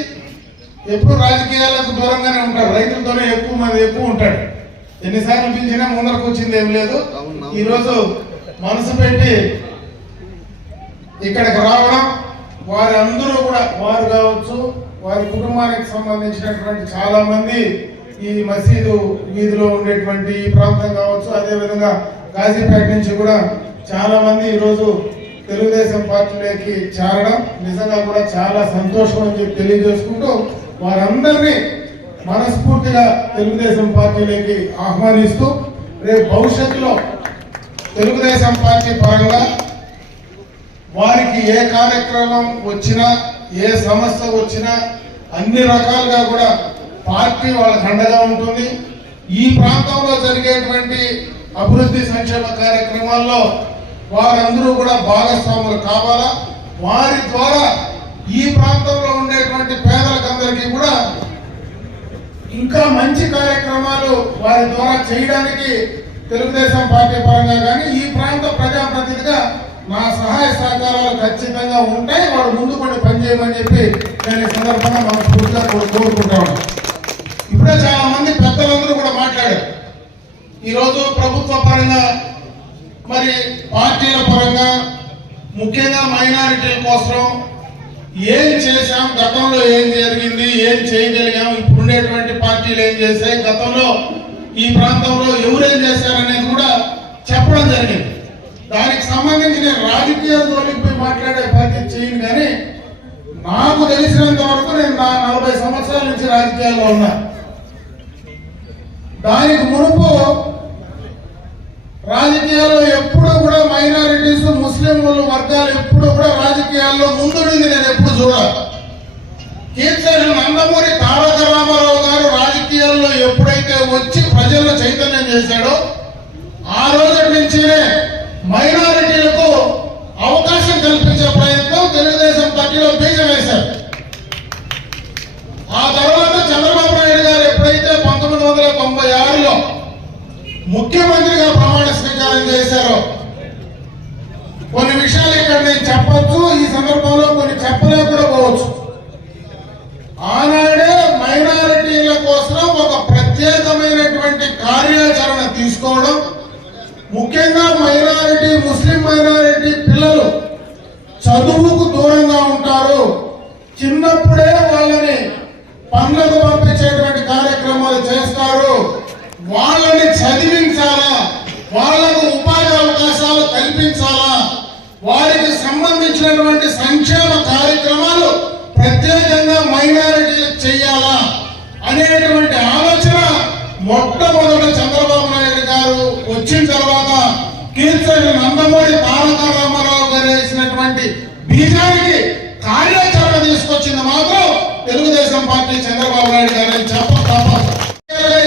ఎప్పుడు రాజకీయాలకు దూరంగానే ఉంటాడు, రైతులతోనే ఎక్కువ ఉంటాడు. ఎన్నిసార్లు పిలిచినా ముందరకు వచ్చింది ఏం లేదు. ఈరోజు మనసు పెట్టి ఇక్కడికి రావడం, వారి అందరూ కూడా వారు కావచ్చు, వారి కుటుంబానికి సంబంధించినటువంటి చాలా మంది ఈ మసీదు వీధిలో ఉండేటువంటి ఈ ప్రాంతం కావచ్చు, అదేవిధంగా గాజీపేట నుంచి కూడా చాలా మంది ఈరోజు తెలుగుదేశం పార్టీలోకి చేరడం నిజంగా కూడా చాలా సంతోషం అని చెప్పి తెలియజేసుకుంటూ వారందరినీ మనస్ఫూర్తిగా తెలుగుదేశం పార్టీలోకి ఆహ్వానిస్తూ రేపు భవిష్యత్తులో తెలుగుదేశం పార్టీ పరంగా వారికి ఏ కార్యక్రమం వచ్చినా, ఏ సమస్య వచ్చినా అన్ని రకాలుగా కూడా పార్టీ వాళ్ళకి అండగా ఉంటుంది. ఈ ప్రాంతంలో జరిగేటువంటి అభివృద్ధి సంక్షేమ కార్యక్రమాల్లో వారందరూ కూడా భాగస్వాములు కావాలా. వారి ద్వారా ఈ ప్రాంతంలో ఉండేటువంటి పేదలకందరికీ కూడా ఇంకా మంచి కార్యక్రమాలు వారి ద్వారా చేయడానికి తెలుగుదేశం పార్టీ పరంగా కానీ ఈ ప్రాంత ప్రజాప్రతినిధిగా నా సహాయ సహకారాలు ఖచ్చితంగా ఉంటాయి. వాడు ముందు కూడా పనిచేయమని చెప్పి నేను ఈ సందర్భంగా మనస్ఫూర్తిగా కోరుకుంటాను. ఇప్పుడే చాలా మంది పెద్దలందరూ కూడా మాట్లాడారు. ఈరోజు ప్రభుత్వ పరంగా మరి పార్టీల పరంగా ముఖ్యంగా మైనారిటీల కోసం ఏం చేశాం, గతంలో ఏం జరిగింది, ఏం చేయగలిగాం, ఇప్పుడు ఉండేటువంటి పార్టీలు ఏం చేశాయి, గతంలో ఈ ప్రాంతంలో ఎవరేం చేశారనేది కూడా చెప్పడం జరిగింది. దానికి సంబంధించి నేను రాజకీయ జోలికి పోయి మాట్లాడే బాధ్యత చేయను, కానీ నాకు తెలిసినంత వరకు నేను నా 40 సంవత్సరాల నుంచి రాజకీయాల్లో ఉన్నా. దానికి మునుపు రాజకీయాల్లో ఎప్పుడు కూడా మైనారిటీస్, ముస్లిం వర్గాలు ఎప్పుడు కూడా రాజకీయాల్లో ముందుండింది నేను ఎప్పుడు చూడాలి. కీర్తన నందమూరి తారక రామారావు గారు రాజకీయాల్లో ఎప్పుడైతే వచ్చి ప్రజల్లో చైతన్యం చేశాడో ఆ రోజు నుంచినే మైనారిటీలకు అవకాశం కల్పించే ప్రయత్నం తెలుగుదేశం పార్టీలో బీజం వేశారు. ఆ తర్వాత చంద్రబాబు నాయుడు గారు ఎప్పుడైతే 1996లో ముఖ్యమంత్రిగా ప్రమాణ స్వీకారం చేశారో కొన్ని విషయాలు ఇక్కడ నేను చెప్పొచ్చు, ఈ సందర్భంలో కొన్ని చెప్పలేకుండా పోవచ్చు. ఆనాడే మైనారిటీల కోసం ఒక ప్రత్యేకమైనటువంటి కార్యాచరణ తీసుకోవడం, ముఖ్యంగా మైనారిటీ, ముస్లిం మైనారిటీ పిల్లలు చదువుకు దూరంగా ఉంటారు, చిన్నప్పుడే వాళ్ళని పనులకు పంపించేటువంటి కార్యక్రమాలు చేస్తారు, వాళ్ళని చదివించాలా, వాళ్లకు ఉపాధి అవకాశాలు కల్పించాలా, వారికి సంబంధించినటువంటి సంక్షేమ కార్యక్రమాలు ప్రత్యేకంగా మైనారిటీలకు చేయాలా అనేటువంటి ఆలోచన మొట్టమొదట చంద్రబాబు నాయుడు గారు వచ్చిన తర్వాత కీర్తన నందమూరి తారక రామారావు గారు వేసినటువంటి బీజానికి కార్యాచరణ తీసుకొచ్చింది మాత్రం తెలుగుదేశం పార్టీ చంద్రబాబు నాయుడు గారు చెప్ప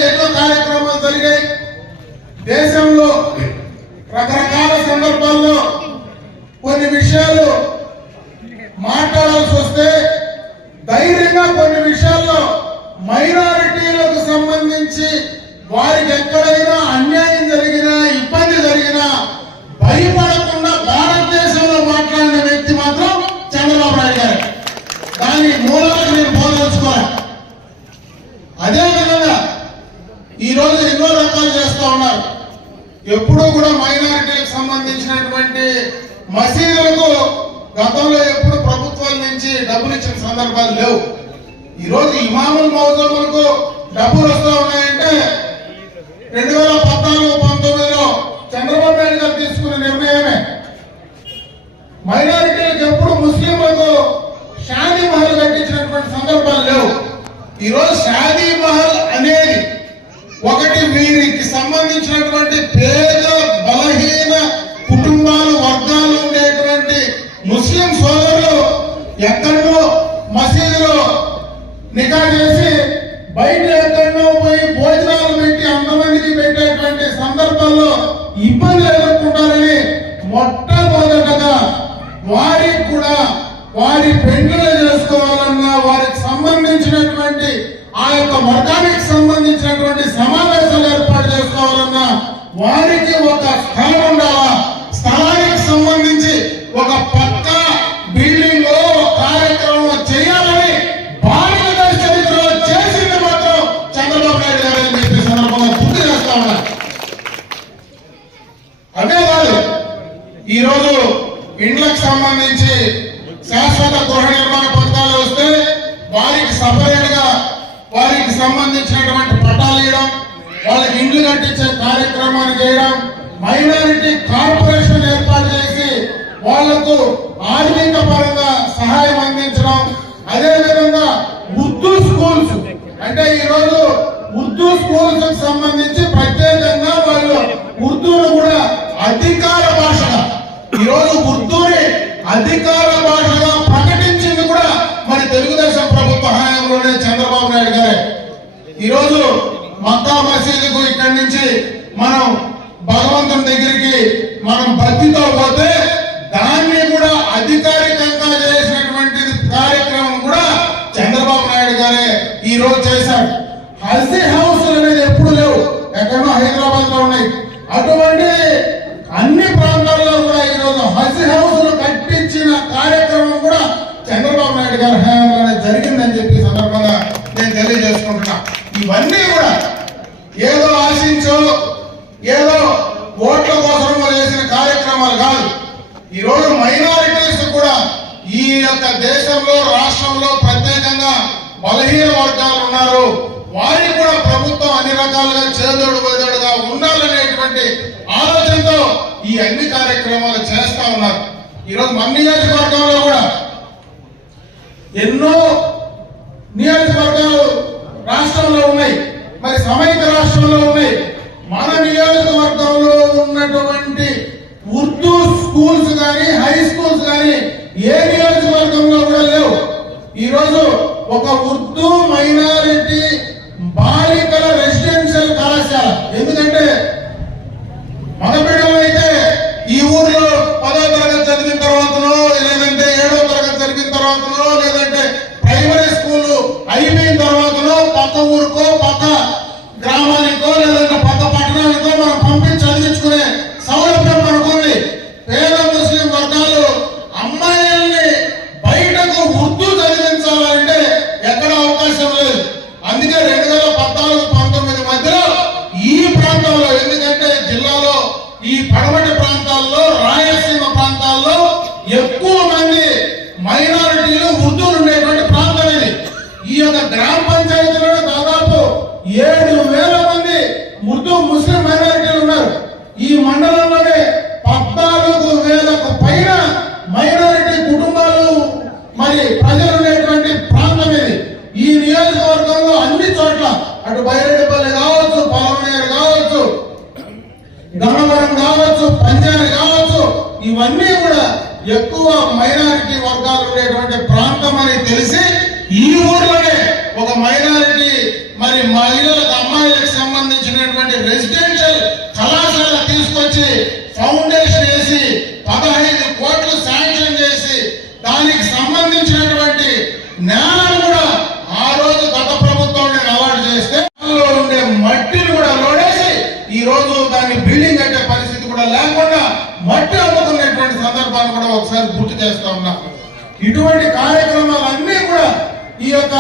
ఎన్నో కార్యక్రమాలు జరిగాయి. దేశంలో రకరకాల సందర్భాల్లో కొన్ని విషయాలు మాట్లాడాల్సి వస్తే ధైర్యంగా కొన్ని విషయాల్లో మైనారిటీలకు సంబంధించి వారికి ఎక్కడైనా అన్యాయం జరిగినా, ఇబ్బంది జరిగినా భయపడకుండా భారతదేశంలో మాట్లాడిన వ్యక్తి మాత్రం చంద్రబాబు నాయుడు గారు. దాని మూలాలను నేను పోదలుచుకోవాలి. అదేవిధంగా ఈ రోజు ఎన్నో రకాలు చేస్తూ ఉన్నారు. ఎప్పుడూ కూడా మైనారిటీలకు సంబంధించినటువంటి మసీదులకు గతంలో ఎప్పుడు ప్రభుత్వాల నుంచి డబ్బులు ఇచ్చిన సందర్భాలు లేవు. ఈరోజు ఇమాముల మౌజములకు డబ్బులు వస్తూ ఉన్నాయంటే 2014-19లో చంద్రబాబు నాయుడు గారు తీసుకున్న నిర్ణయమే. మైనారిటీలకు ఎప్పుడు ముస్లింలకు షాదీ మహల్ కట్టించినటువంటి సందర్భాలు లేవు. ఈరోజు షాదీ మహల్ అనేది ఒకటి వీరికి సంబంధించినటువంటి పేద బలహీన కుటుంబాలు, వర్గాలు ఉండేటువంటి ముస్లిం సోదరులు ఎక్కడో మసీదులో నికా చేసి బయట ఎక్కడో పోయి భోజనాలు పెట్టి అంతమందికి పెట్టేటువంటి సందర్భాల్లో ఇబ్బందులు ఎదుర్కొంటారని మొట్టమొదటగా వారికి కూడా వారి పెళ్లిళ్ళు చేసుకోవాలన్నా, వారికి సంబంధించినటువంటి ఆ యొక్క వర్గానికి సంబంధించినటువంటి సమావేశాలు ఏర్పాటు చేసుకోవాలన్నా వారికి ఒక స్థలం ఉండాలా. స్థలానికి సంబంధించి ఒక పక్క బిల్డింగ్ కార్యక్రమం చేయాలని భారతదేశ చరిత్రలో చేసింది మాత్రం చంద్రబాబు నాయుడు గారు అని చెప్పి సందర్భంగా గుర్తు చేస్తా ఉన్నారు. ఈరోజు ఇండ్లకు సంబంధించి శాశ్వత గృహ నిర్మాణ పథకాలు వస్తే వారికి సపరేట్ గా వారికి సంబంధించినటువంటి పట్టాలు ఇవ్వడం, వాళ్ళకి ఇండ్లు కట్టించే కార్యక్రమాన్ని చేయడం, మైనారిటీ కార్పొరేషన్ ఏర్పాటు చేసి వాళ్లకు ఆర్థిక పరంగా సహాయం అందించడం, అదే విధంగా ఉర్దూ స్కూల్స్ అంటే ఈరోజు ఉర్దూ స్కూల్స్ కి సంబంధించి ప్రత్యేకంగా వాళ్ళు ఉర్దూను కూడా అధికార భాషగా ఈరోజు ఉర్దూని అధికార భాషగా ప్రకటించింది కూడా మరి తెలుగుదేశం ప్రభుత్వ హయాంలోనే చంద్రబాబు నాయుడు గారే. ఈరోజు మక్కా మసీదుకు ఇక్కడి నుంచి మనం భగవంతుని దగ్గరికి మనం భక్తితో పోతే దాన్ని కూడా అధికారికంగా చేసినటువంటి కార్యక్రమం కూడా చంద్రబాబు నాయుడు గారే ఈ రోజు చేశాడు. హజ్ హౌస్ అనేది ఎప్పుడు లేవు, ఎక్కడో హైదరాబాద్ లో ఉన్నాయి. అటువంటి అన్ని ప్రాంతాల్లో కూడా ఈ రోజు హజ్ హౌస్ కట్టించిన కార్యక్రమం కూడా చంద్రబాబు నాయుడు గారి హయాంలోనే జరిగిందని చెప్పి సందర్భంగా నేను తెలియజేసుకుంటున్నా. ఇవన్నీ కూడా ఏదో ఆశించో ఏదో ఓట్ల కోసమో చేసిన కార్యక్రమాలు కాదు. ఈ రోజు మైనారిటీస్ కూడా ఈ యొక్క దేశంలో రాష్ట్రంలో ప్రత్యేకంగా బలహీన వర్గాలు ఉన్నారు, వారికి కూడా ప్రభుత్వం అన్ని రకాలుగా చేదోడు బేదోడుగా ఉండాలనేటువంటి ఆలోచనతో ఈ అన్ని కార్యక్రమాలు చేస్తా ఉన్నారు. ఈరోజు మన నియోజకవర్గంలో కూడా ఎన్నో నియోజకవర్గాలు రాష్ట్రంలో ఉన్నాయి, మరి సమైక్య రాష్ట్రంలో ఉన్నాయి. మన నియోజకవర్గంలో ఉన్నటువంటి ఉర్దూ స్కూల్స్ కానీ హై స్కూల్స్ కానీ ఏ నియోజకవర్గంలో కూడా లేవు. ఈరోజు ఒక ఉర్దూ మైనారిటీ బాలికల రెసిడెన్షియల్ కళాశాల, ఎందుకంటే మగపిల్లలు అయితే ఈ ఊర్లో 10వ తరగతి చదివిన తర్వాతనో లేదంటే 7వ తరగతి చదివిన తర్వాతనో లేదంటే ప్రైమరీ స్కూల్ అయిపోయిన తర్వాతనో పక్క ఊరుకో పక్క గ్రామానికో లేదంటే పక్క పట్టణానికో మనం పంపించి చదివించుకునే సౌలభ్యం మనకుంది. పేద ముస్లిం వర్గాలు అమ్మాయిల్ని బయటకు ఉర్దూ చదివించాలంటే ఎక్కడ అవకాశం లేదు. అందుకే 2014-19 మధ్యలో ఈ ప్రాంతంలో, ఎందుకంటే జిల్లాలో ఈ పడమటి ప్రాంతాల్లో రాయలసీమ ప్రాంతాల్లో ఎక్కువ మంది మైనారిటీలు ఉర్దూలు ఉండేటువంటి ప్రాంతం ఇది. ఈ యొక్క గ్రామ పంచాయతీలో దాదాపు 7,000 మంది ఉర్దూ ముస్లిం మైనారిటీలు ఉన్నారు. ఈ మండలంలోనే 14,000కు పైన మైనారిటీ కుటుంబాలు మరి ప్రజలు ఉండేటువంటి ప్రాంతం ఇది. ఈ నియోజకవర్గంలో అన్ని చోట్ల అటు బైరెడ్డిపల్లి కావచ్చు, పాలమనేరు కావచ్చు, గన్నవరం కావచ్చు, పంజాని కావచ్చు, ఇవన్నీ కూడా ఎక్కువ మైనారిటీ వర్గాలు ఉండేటువంటి ప్రాంతం అని తెలిసి ఈ ఊర్లోనే ఒక మైనారిటీ మరి మహిళలకు అమ్మాయిలకు సంబంధించినటువంటి రెసిడెన్షియల్ కళాశాల తీసుకొచ్చి ఫౌండేషన్ వేసి 15 కోట్లు శాంక్షన్ చేసి దానికి సంబంధించినటువంటి నేలను కూడా ఆ రోజు గత ప్రభుత్వం అవార్డు చేస్తే దానిలో ఉండే మట్టిని కూడా లోడేసి ఈ రోజు దాన్ని బిల్డింగ్ కట్టే పరిస్థితి కూడా లేకుండా మట్టి అమ్ముకునేటువంటి సందర్భాన్ని కూడా ఒకసారి గుర్తు చేస్తా ఉన్నా. ఇటువంటి కార్యక్రమాలన్నీ కూడా ఈ యొక్క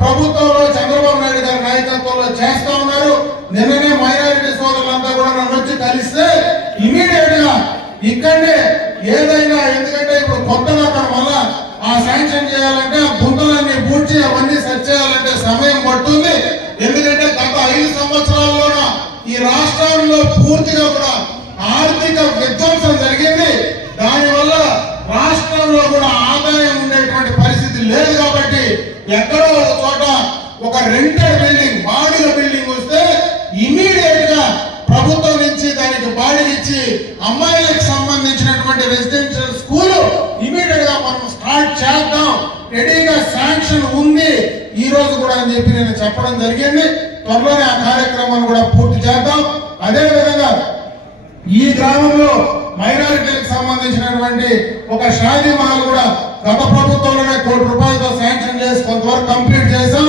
ప్రభుత్వంలో చంద్రబాబు నాయుడు గారి నాయకత్వంలో చేస్తా ఉన్నారు. నిన్ననే మైనారిటీ సోదరులంతా కూడా నన్ను వచ్చి కలిస్తే ఇమీడియట్ గా ఇక్కడే ఏదైనా, ఎందుకంటే ఇప్పుడు కొత్తగా అక్కడ మళ్ళా ఆ శాంక్షన్ చేయాలంటే ఆ గుంతలన్నీ పూడ్చి అవన్నీ సెట్ చేయాలంటే సమయం పడుతుంది. ఎందుకంటే గత 5 సంవత్సరాల్లోన ఈ రాష్ట్రంలో పూర్తిగా కూడా ఆర్థిక విధ్వంసం జరిగింది. దానివల్ల రాష్ట్రంలో కూడా ఆదాయం ఉండేటువంటి పరిస్థితి లేదు. కాబట్టి ఎక్కడో ఒక చోట ఒక రెంటెడ్ బిల్డింగ్, బాడిగ బిల్డింగ్ వస్తే ఇమీడియట్ గా ప్రభుత్వం నుంచి దానికి బాడిగ ఇచ్చి అమ్మాయిలకు సంబంధించినటువంటి రెసిడెన్షియల్ స్కూల్ ఇమీడియట్ గా మనం స్టార్ట్ చేద్దాం, రెడీగా శాంక్షన్ ఉంది ఈ రోజు కూడా అని చెప్పి నేను చెప్పడం జరిగింది. త్వరలోనే ఆ కార్యక్రమాన్ని కూడా పూర్తి చేద్దాం. అదే విధంగా ఈ గ్రామంలో మైనారిటీలకు సంబంధించినటువంటి ఒక షాదీ మహల్ కూడా గత ప్రభుత్వంలోనే 1 కోటి రూపాయలతో శాంక్షన్ చేసి కొంతవరకు కంప్లీట్ చేశాం.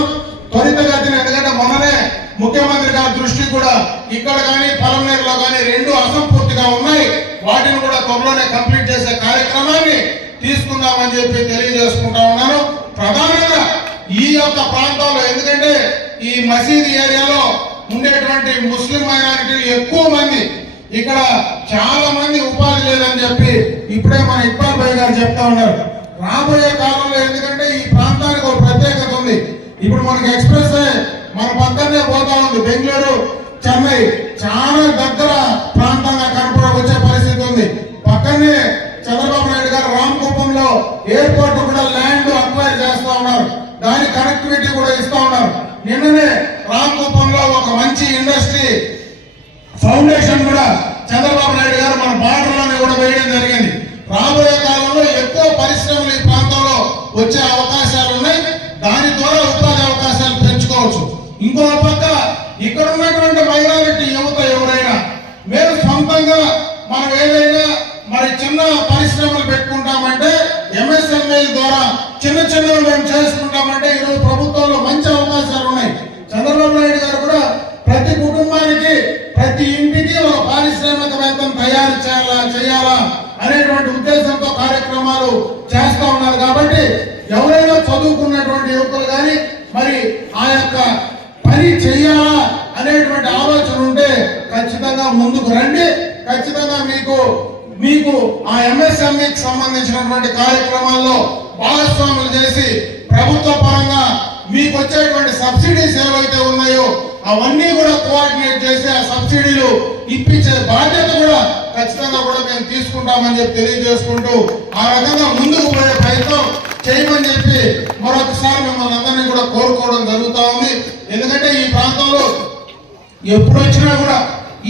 త్వరితగతిన, ఎందుకంటే మొన్ననే ముఖ్యమంత్రి గారి దృష్టి కూడా ఇక్కడ కానీ పలమనేరులో కానీ 2 అసంపూర్తిగా ఉన్నాయి, వాటిని కూడా త్వరలోనే కంప్లీట్ చేసే కార్యక్రమాన్ని తీసుకుందామని చెప్పి తెలియజేసుకుంటా ఉన్నాను. ప్రధానంగా ఈ యొక్క ప్రాంతంలో, ఎందుకంటే ఈ మసీద్ ఏరియాలో ఉండేటువంటి ముస్లిం మైనారిటీలు ఎక్కువ మంది ఇక్కడ చాలా మంది ఉపాధి లేదని చెప్పి ఇప్పుడే మన ఇక్బాల్ భాయ్ గారు చెప్తా ఉన్నారు. రాబోయే కాలంలో ఎందుకంటే ఈ ప్రాంతానికి ఒక ప్రత్యేకత ఉంది. ఇప్పుడు మనకి ఎక్స్ప్రెస్ మన పక్కనే పోతా ఉంది. బెంగళూరు చెన్నై చాలా దగ్గర ప్రాంతంగా వచ్చే పరిస్థితి ఉంది. పక్కనే చంద్రబాబు నాయుడు గారు రామకుప్పంలో ఎయిర్పోర్ట్ కూడా ల్యాండ్ అక్వైర్ చేస్తా ఉన్నారు. దాని కనెక్టివిటీ కూడా ఇస్తా ఉన్నారు. నిన్ననే రామకుప్పంలో ఒక మంచి ఇండస్ట్రీ ఫౌండేషన్ కూడా చంద్రబాబు నాయుడు గారు మన బార్డర్ లోనే కూడా వేయడం జరిగింది. రాబోయే కాలంలో ఎక్కువ పరిశ్రమలు ఈ ప్రాంతంలో వచ్చే అవకాశాలు ఉన్నాయి. దాని ద్వారా ఉపాధి అవకాశాలు పెంచుకోవచ్చు. ఇంకో పక్క ఇక్కడ ఉన్నటువంటి మైనారిటీ యువత ఎవరైనా మేము సొంతంగా మనం ఏదైనా మరి చిన్న పరిశ్రమలు పెట్టుకుంటామంటే ఎంఎస్ఎంఈల ద్వారా చిన్నవి మేము చేసుకుంటామంటే ఈరోజు ప్రభుత్వంలో మంచి అవకాశాలు ఉన్నాయి. చంద్రబాబు నాయుడు గారు కూడా ప్రతి కుటుంబానికి ప్రతి ఇంటికి ఒక పారిశ్రామికవేత్తను తయారు చేయాలా అనేటువంటి ఉద్దేశంతో కార్యక్రమాలు చేస్తా ఉన్నారు. కాబట్టి ఎవరైనా చదువుకున్నటువంటి యువకులు కానీ మరి ఆ యొక్క పని చేయాలా అనేటువంటి ఆలోచన ఉంటే ఖచ్చితంగా ముందుకు రండి. ఖచ్చితంగా మీకు ఆ ఎంఎస్ఎంఈకి సంబంధించినటువంటి కార్యక్రమాల్లో భాగస్వాములు చేసి ప్రభుత్వ పరంగా మీకు వచ్చేటువంటి సబ్సిడీస్ ఏవైతే ఉన్నాయో అవన్నీ కూడా కోఆర్డినేట్ చేసి ఆ సబ్సిడీలు ఇప్పించే బాధ్యత కూడా ఖచ్చితంగా కూడా మేము తీసుకుంటామని చెప్పి తెలియజేసుకుంటూ ఆ రకంగా ముందుకు పోయే ప్రయత్నం చేయమని చెప్పి మరొకసారి మిమ్మల్ని అందరినీ కూడా కోరుకోవడం జరుగుతూ ఉంది. ఎందుకంటే ఈ ప్రాంతంలో ఎప్పుడు వచ్చినా కూడా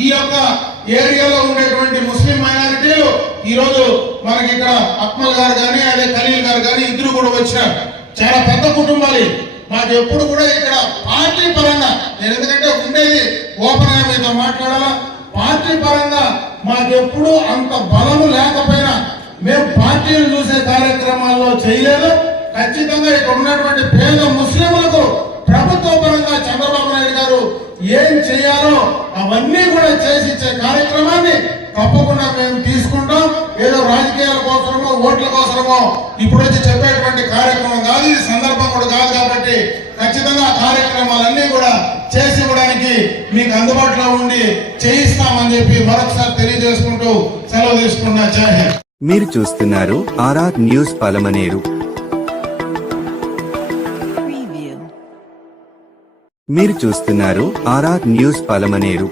ఈ యొక్క ఏరియాలో ఉండేటువంటి ముస్లిం మైనారిటీలు ఈ రోజు మనకి ఇక్కడ అక్మల్ గారు కానీ అదే ఖలీల్ గారు కానీ ఇద్దరు కూడా వచ్చారు. చాలా పెద్ద కుటుంబాలు. మాకు ఎప్పుడు కూడా ఇక్కడ పార్టీ పరంగా నేను ఎందుకంటే ఉండేది ఓపెన్ గా మీతో మాట్లాడాలా, పార్టీ పరంగా మాకెప్పుడు అంత బలము లేకపోయినా మేము పార్టీలు చూసే కార్యక్రమాల్లో చేయలేదు. ఖచ్చితంగా ఇక్కడ ఉన్నటువంటి పేద ముస్లింలకు ప్రభుత్వ పరంగా చంద్రబాబు నాయుడు గారు ఏం చేయాలో అవన్నీ కూడా చేసి ఇచ్చే కార్యక్రమాన్ని తప్పకుండా మేము తీసుకుంటాం. ఏదో రాజకీయాల కోసమో ఓట్ల కోసమో ఇప్పుడు వచ్చి చెప్పేటువంటి కార్యక్రమం కాదు, ఇది సందర్భం కూడా కాదు. కాబట్టి ఖచ్చితంగా కార్యక్రమాలన్నీ కూడా చేసి ఇవ్వడానికి మీకు అందుబాటులో ఉండి చేయిస్తామని చెప్పి మరొకసారి తెలియజేసుకుంటూ సెలవు తీసుకున్నా. జై హింద్. మీరు చూస్తున్నారు ఆర్ఆర్ న్యూస్ పలమనేరు. మీరు చూస్తున్నారు ఆర్ఆర్ న్యూస్ పలమనేరు.